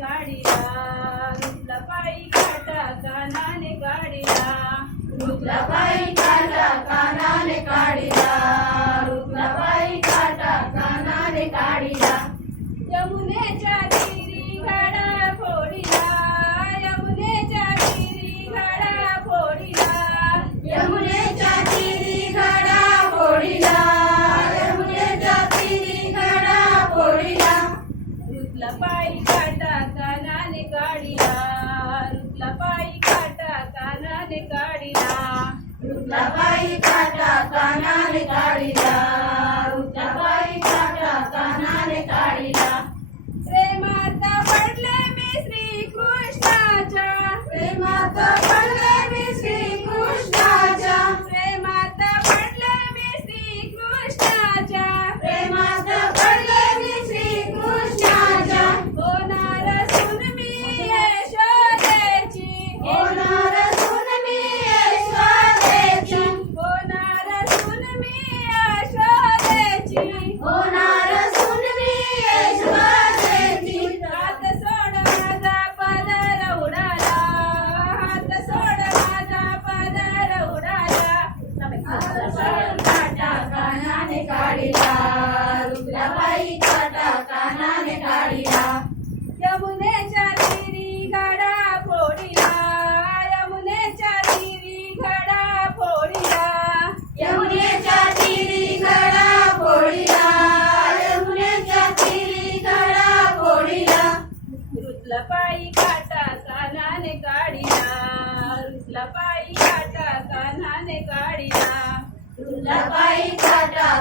गाडीला रुपला पायी काटा कानाने गाडीला. रुपला पायी कानाने काढिला रुतलाबाई काटा कानाने काढिला. प्रेमात पडले मी श्रीकृष्णाच्या प्रेमात काढिला. यमुनेच्या तीरी फोडिला. यमुनेच्या तीरी घडा फोडिला. यमुनेच्या तीरी घडा फोडिला. यमुनेच्या तीरी फोडिला. पायी काटा कानाने काढिला. रुतला पायी काटा कानाने काढिला. रुद्राबाई काटा